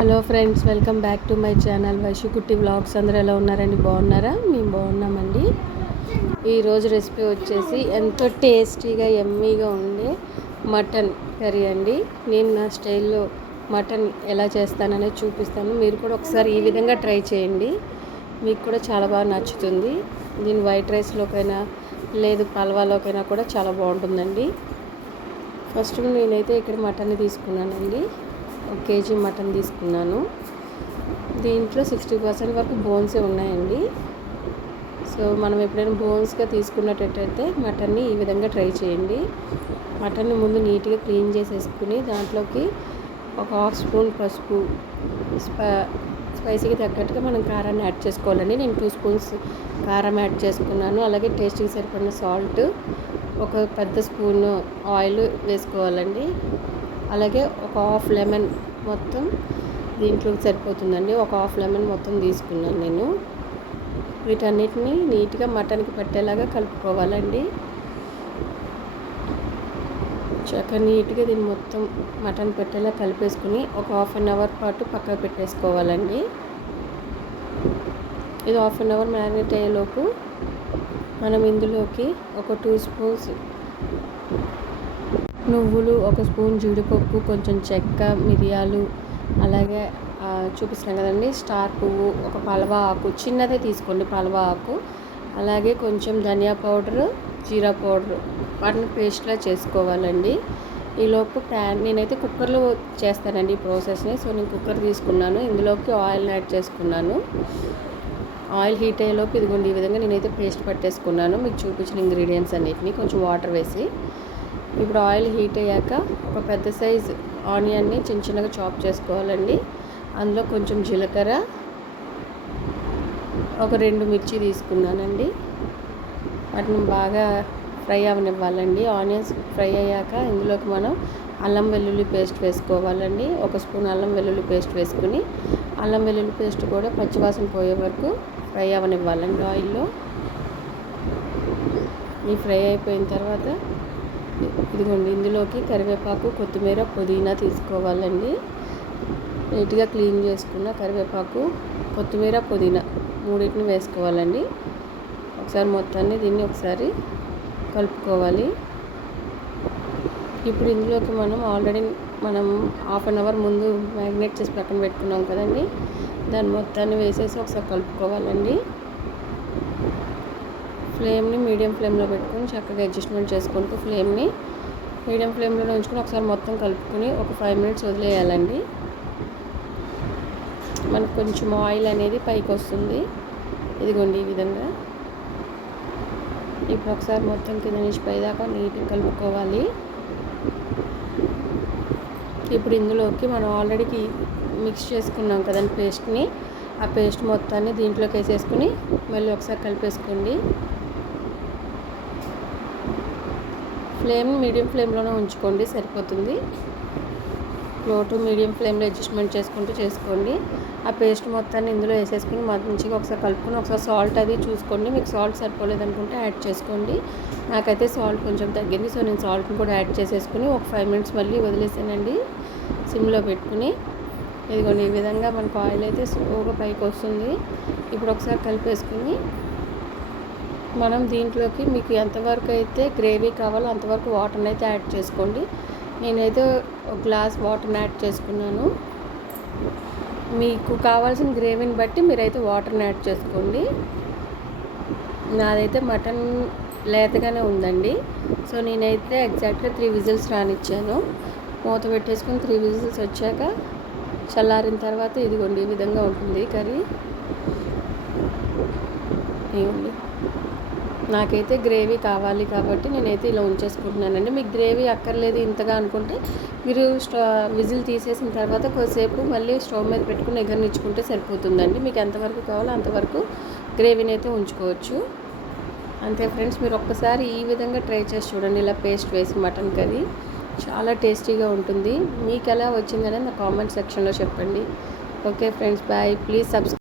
Hello friends, welcome back to my channel Vaishukutti vlogs. అందరూ ఎలా ఉన్నారండి? బాగున్నారా? మేము బాగున్నామండి. ఈరోజు రెసిపీ వచ్చేసి ఎంతో టేస్టీగా ఎమ్మీగా ఉండే మటన్ కర్రీ అండి. నేను నా స్టైల్లో మటన్ ఎలా చేస్తాననేది చూపిస్తాను. మీరు కూడా ఒకసారి ఈ విధంగా ట్రై చేయండి, మీకు కూడా చాలా బాగా నచ్చుతుంది. దీని వైట్ రైస్లోకైనా లేదు పల్వాలోకైనా కూడా చాలా బాగుంటుందండి. ఫస్ట్ నేనైతే ఇక్కడ మటన్ తీసుకున్నానండి. 1 కేజీ మటన్ తీసుకున్నాను. దీంట్లో 60% వరకు బోన్సే ఉన్నాయండి. సో మనం ఎప్పుడైనా బోన్స్గా తీసుకున్నట్టయితే మటన్ని ఈ విధంగా ట్రై చేయండి. మటన్ని ముందు నీట్గా క్లీన్ చేసేసుకుని దాంట్లోకి ఒక 1/2 స్పూన్ పసుపు, స్పైసీకి తగ్గట్టుగా మనం కారాన్ని యాడ్ చేసుకోవాలండి. నేను 2 స్పూన్స్ కారం యాడ్ చేసుకున్నాను. అలాగే టేస్ట్కి సరిపడిన సాల్ట్, ఒక పెద్ద స్పూన్ ఆయిల్ వేసుకోవాలండి. అలాగే ఒక 1/2 లెమన్ మొత్తం దీంట్లో సరిపోతుందండి. ఒక 1/2 లెమన్ మొత్తం తీసుకున్నాను నేను. వీటన్నిటిని నీట్గా మటన్కి పట్టేలాగా కలుపుకోవాలండి. చక్కగా నీట్గా దీన్ని మొత్తం మటన్ పెట్టేలా కలిపేసుకుని ఒక 1/2 అవర్ పాటు పక్కకు పెట్టేసుకోవాలండి. ఇది 1/2 అవర్ మ్యారినేట్ అయ్యేలోపు మనం ఇందులోకి ఒక 2 స్పూన్స్ నువ్వులు, 1 స్పూన్ జీడిపప్పు, కొంచెం చెక్క, మిరియాలు, అలాగే చూపిస్తున్నాం కదండి స్టార్ పువ్వు, ఒక పలవా ఆకు, చిన్నదే తీసుకోండి పలవా ఆకు, అలాగే కొంచెం ధనియా పౌడరు, జీరా పౌడరు, వాటిని పేస్ట్లా చేసుకోవాలండి. ఈలోపు నేనైతే కుక్కర్లో చేస్తానండి ఈ ప్రాసెస్ని. సో నేను కుక్కర్ తీసుకున్నాను. ఇందులోకి ఆయిల్ని యాడ్ చేసుకున్నాను. ఆయిల్ హీట్ అయ్యేలోపు ఇదిగోండి ఈ విధంగా నేనైతే పేస్ట్ పట్టేసుకున్నాను. మీకు చూపించిన ఇంగ్రీడియంట్స్ అన్నిటిని కొంచెం వాటర్ వేసి. ఇప్పుడు ఆయిల్ హీట్ అయ్యాక ఒక పెద్ద సైజ్ ఆనియన్ని చిన్న చిన్నగా చాప్ చేసుకోవాలండి. అందులో కొంచెం జీలకర్ర, ఒక 2 మిర్చి తీసుకున్నానండి. వాటిని బాగా ఫ్రై అవనివ్వాలండి. ఆనియన్స్ ఫ్రై అయ్యాక ఇందులోకి మనం అల్లం వెల్లుల్లి పేస్ట్ వేసుకోవాలండి. 1 స్పూన్ అల్లం వెల్లుల్లి పేస్ట్ వేసుకుని అల్లం వెల్లుల్లి పేస్ట్ కూడా పచ్చివాసన పోయే వరకు ఫ్రై అవనివ్వాలండి ఆయిల్లో. ఈ ఫ్రై అయిపోయిన తర్వాత ఇదిగోండి ఇందులోకి కరివేపాకు, కొత్తిమీర, పుదీనా తీసుకోవాలండి. నీట్గా క్లీన్ చేసుకున్న కరివేపాకు, కొత్తిమీర, పుదీనా మూడింటిని వేసుకోవాలండి. ఒకసారి మొత్తాన్ని దీన్ని ఒకసారి కలుపుకోవాలి. ఇప్పుడు ఇందులోకి మనం ఆల్రెడీ 1/2 అవర్ ముందు మ్యారినేట్ చేసి పక్కన పెట్టుకున్నాం కదండి, దాన్ని మొత్తాన్ని వేసేసి ఒకసారి కలుపుకోవాలండి. ఫ్లేమ్ని మీడియం ఫ్లేమ్లో పెట్టుకొని చక్కగా అడ్జస్ట్మెంట్ చేసుకుంటూ ఫ్లేమ్ని మీడియం ఫ్లేమ్లో ఉంచుకొని ఒకసారి మొత్తం కలుపుకొని ఒక 5 మినిట్స్ వదిలేయాలండి. మనకు కొంచెం ఆయిల్ అనేది పైకి వస్తుంది. ఇదిగోండి ఈ విధంగా. ఇప్పుడు ఒకసారి మొత్తం కింద నుంచి పైదాకా నీట్గా కలుపుకోవాలి. ఇప్పుడు ఇందులోకి మనం ఆల్రెడీ మిక్స్ చేసుకున్నాం కదండి పేస్ట్ని, ఆ పేస్ట్ మొత్తాన్ని దీంట్లోకి వేసేసుకుని మళ్ళీ ఒకసారి కలిపేసుకోండి. ఫ్లేమ్ మీడియం ఫ్లేమ్లోనే ఉంచుకోండి, సరిపోతుంది. లో టు మీడియం ఫ్లేమ్లో అడ్జస్ట్మెంట్ చేసుకుంటూ చేసుకోండి. ఆ పేస్ట్ మొత్తాన్ని ఇందులో వేసేసుకుని మంచిగా ఒకసారి కలుపుకొని ఒకసారి సాల్ట్ అది చూసుకోండి. మీకు సాల్ట్ సరిపోలేదు అనుకుంటే యాడ్ చేసుకోండి. నాకైతే సాల్ట్ కొంచెం తగ్గింది, సో నేను సాల్ట్ని కూడా యాడ్ చేసేసుకుని ఒక 5 మినిట్స్ మళ్ళీ వదిలేసానండి సిమ్లో పెట్టుకుని. ఇదిగోండి ఈ విధంగా మనకు ఆయిల్ అయితే స్లోగా పైకి వస్తుంది. ఇప్పుడు ఒకసారి కలిపేసుకుని మనం దీంట్లోకి మీకు ఎంతవరకు అయితే గ్రేవీ కావాలో అంతవరకు వాటర్ని అయితే యాడ్ చేసుకోండి. నేనైతే ఒక గ్లాస్ వాటర్ని యాడ్ చేసుకున్నాను. మీకు కావాల్సిన గ్రేవీని బట్టి మీరైతే వాటర్ని యాడ్ చేసుకోండి. నాదైతే మటన్ లేతగానే ఉందండి. సో నేనైతే ఎగ్జాక్ట్గా 3 విజిల్స్ రానిచ్చాను. మూత పెట్టేసుకుని 3 విజిల్స్ వచ్చాక చల్లారిన తర్వాత ఇదిగోండి ఈ విధంగా ఉంటుంది కర్రీ. ఇవ్వండి, నాకైతే గ్రేవీ కావాలి కాబట్టి నేనైతే ఇలా ఉంచేసుకుంటున్నానండి. మీకు గ్రేవీ అక్కర్లేదు ఇంతగా అనుకుంటే మీరు విజిల్ తీసేసిన తర్వాత కొద్దిసేపు మళ్ళీ స్టవ్ మీద పెట్టుకుని ఎగరనిచ్చుకుంటే సరిపోతుందండి. మీకు ఎంతవరకు కావాలో అంతవరకు గ్రేవీని అయితే ఉంచుకోవచ్చు. అంతే ఫ్రెండ్స్, మీరు ఒక్కసారి ఈ విధంగా ట్రై చేసి చూడండి. ఇలా పేస్ట్ వేసి మటన్ కర్రీ చాలా టేస్టీగా ఉంటుంది. మీకు ఎలా వచ్చిందనేది నా కామెంట్ సెక్షన్లో చెప్పండి. Okay friends, bye. Please subscribe.